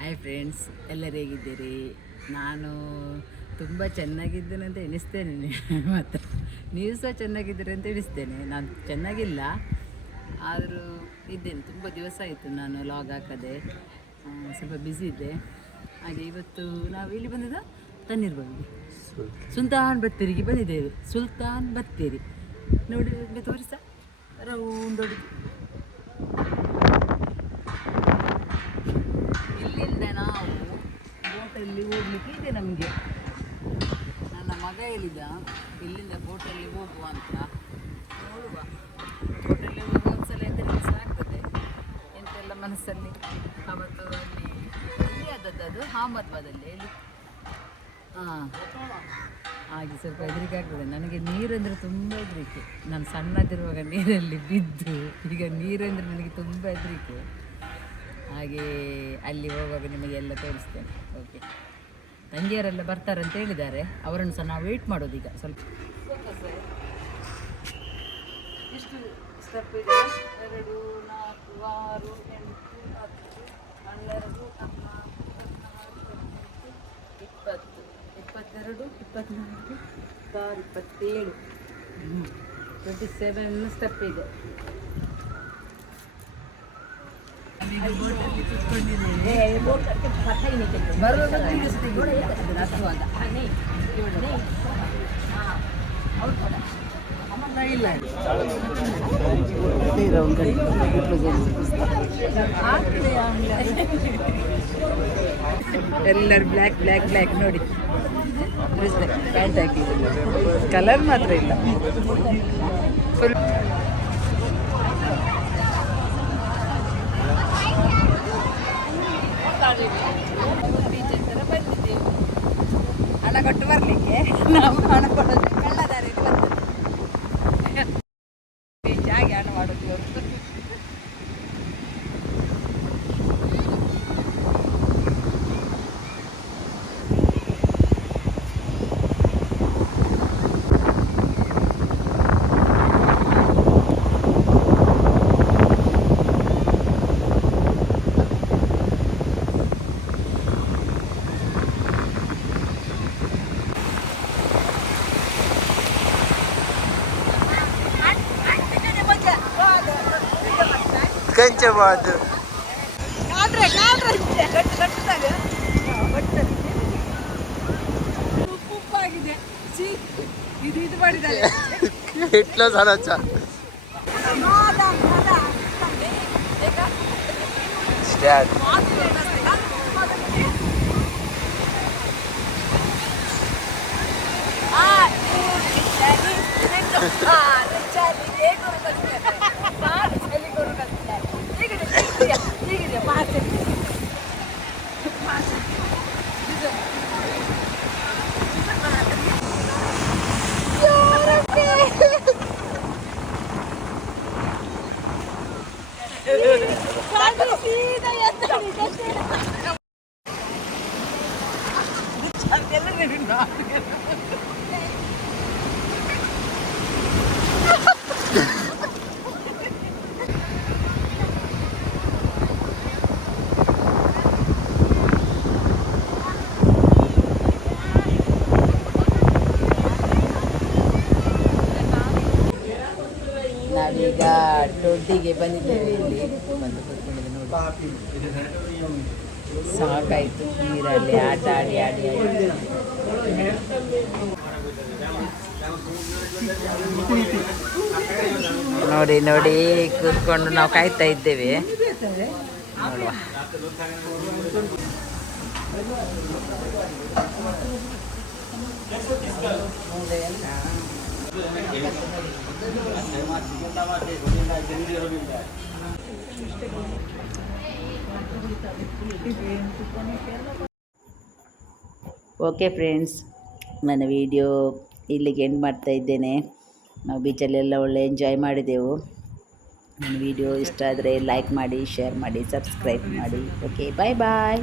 Hi friends, ಎಲ್ಲರೂ ಹೇಗಿದ್ದೀರಿ? ನಾನು ತುಂಬ ಚೆನ್ನಾಗಿದ್ದೇನೆ ಅಂತ ಎಣಿಸ್ತೇನೆ ಮತ್ತು ನೀವು ಸಹ ಚೆನ್ನಾಗಿದ್ದೀರಿ ಅಂತ ಎಣಿಸ್ತೇನೆ. ನಾನು ಚೆನ್ನಾಗಿಲ್ಲ, ಆದರೂ ಇದ್ದೇನೆ. ತುಂಬ ದಿವಸ ಆಯಿತು ನಾನು ಲಾಗ್ ಹಾಕದೆ, ಸ್ವಲ್ಪ ಬ್ಯುಸಿ ಇದ್ದೆ. ಹಾಗೆ ಇವತ್ತು ನಾವು ಇಲ್ಲಿ ಬಂದಿದ್ದ ತಣ್ಣೀರ್ಬಾವಿಗೆ, ಸುಲ್ತಾನ್ ಬತ್ತೇರಿಗೆ ಬಂದಿದ್ದೇವೆ. ಸುಲ್ತಾನ್ ಬತ್ತೇರಿ ನೋಡಿ, ನಿಮಗೆ ತೋರಿಸ ರೌಂಡ್ ಹೊಡಿತು. ಇಲ್ಲಿಂದ ನಾವು ಬೋಟಲ್ಲಿ ಹೋಗ್ಲಿಕ್ಕೆ ಇದೆ ನಮಗೆ. ನನ್ನ ಮಗ ಹೇಳಿದ ಇಲ್ಲಿಂದ ಬೋಟಲ್ಲಿ ಹೋಗುವ ಅಂತ. ನೋಡುವ, ಬೋಟಲ್ಲಿ ಹೋಗುವ ಒಂದ್ಸಲ ಎಂತ ಆಗ್ತದೆ ಎಂತೆಲ್ಲ ಮನಸ್ಸಲ್ಲಿ. ಅವತ್ತು ಅಲ್ಲಿ ಆದದ್ದು ಅದು ಅಹಮದಾಬಾದಲ್ಲಿ ಹೇಳಿ. ಹಾಗೆ ಸ್ವಲ್ಪ ಹೆದರಿಕೆ ಆಗ್ತದೆ ನನಗೆ. ನೀರಂದರೆ ತುಂಬ ಹೆದರಿಕೆ. ನಾನು ಸಣ್ಣದಿರುವಾಗ ನೀರಲ್ಲಿ ಬಿದ್ದು, ಈಗ ನೀರಂದರೆ ನನಗೆ ತುಂಬ ಹೆದರಿಕೆ. ಹಾಗೆ ಅಲ್ಲಿ ಹೋಗುವಾಗ ನಿಮಗೆಲ್ಲ ತೋರಿಸ್ತೇನೆ. ಓಕೆ, ತಂಗಿಯರೆಲ್ಲ ಬರ್ತಾರೆ ಅಂತ ಹೇಳಿದ್ದಾರೆ, ಅವರನ್ನು ಸಹ ನಾವು ವೆಯ್ಟ್ ಮಾಡೋದು ಈಗ ಸ್ವಲ್ಪ. ಎಷ್ಟು ಸ್ಟೆಪ್ ಇದೆ? 2, 4, 6, 8, 10, 12, 14, 20, 22, 24, 27, 27 ಸ್ಟೆಪ್ ಇದೆ. ಎಲ್ಲರೂ ಬ್ಲ್ಯಾಕ್ ಬ್ಲ್ಯಾಕ್ ಬ್ಲ್ಯಾಕ್ ನೋಡಿ, ಪ್ಯಾಂಟ್ ಹಾಕಿದ್ರು, ಕಲರ್ ಮಾತ್ರ ಇಲ್ಲ. ಫುಲ್ ಬೀಚ್ ಹತ್ರ ಬಂದಿದ್ದೇವೆ. ಹಣ ಕೊಟ್ಟು ಬರಲಿಕ್ಕೆ ನಾವು ಹಣ ಕೊಡೋದು ಕಳ್ಳದಾರಿಗೆ ಬರ್ತದೆ. ಬೀಚ್ ಹಾಗೆ ಹಣ ಮಾಡೋದು ಇವತ್ತು. ಕಂಚಬಾದು ಉಪ್ಪಾಗಿದೆ. ಇದು ಮಾಡಿದ್ದಾರೆ ಎಟ್ಲ ಸಲಚ ಸ್ಟಾರ್ಟ್. ನಾವೀಗ ದೊಡ್ಡಿಗೆ ಬಂದಿದ್ದೇವೆ. ಇಲ್ಲಿ ಬಂದು ಕೂತ್ಕೊಂಡಿದ್ದೆ ನೋಡಿ, ಸಾಕಾಯಿತು ನೀರಲ್ಲಿ ಆಟ ಆಡಿ ಆಡಿ ಆಡಿ. ನೋಡಿ ನೋಡಿ ಕೂತ್ಕೊಂಡು ನಾವು ಕಾಯ್ತಾ ಇದ್ದೇವೆ. ನೋಡುವ, ಓಕೆ ಫ್ರೆಂಡ್ಸ್, ನನ್ನ ವಿಡಿಯೋ ಇಲ್ಲಿಗೆ ಎಂಡ್ ಮಾಡ್ತಾ ಇದ್ದೇನೆ. ನಾವು ಬೀಚಲ್ಲೆಲ್ಲ ಒಳ್ಳೆ ಎಂಜಾಯ್ ಮಾಡಿದೆವು. ನನ್ನ ವಿಡಿಯೋ ಇಷ್ಟ ಆದರೆ ಲೈಕ್ ಮಾಡಿ, ಶೇರ್ ಮಾಡಿ, ಸಬ್ಸ್ಕ್ರೈಬ್ ಮಾಡಿ. ಓಕೆ, ಬಾಯ್ ಬಾಯ್.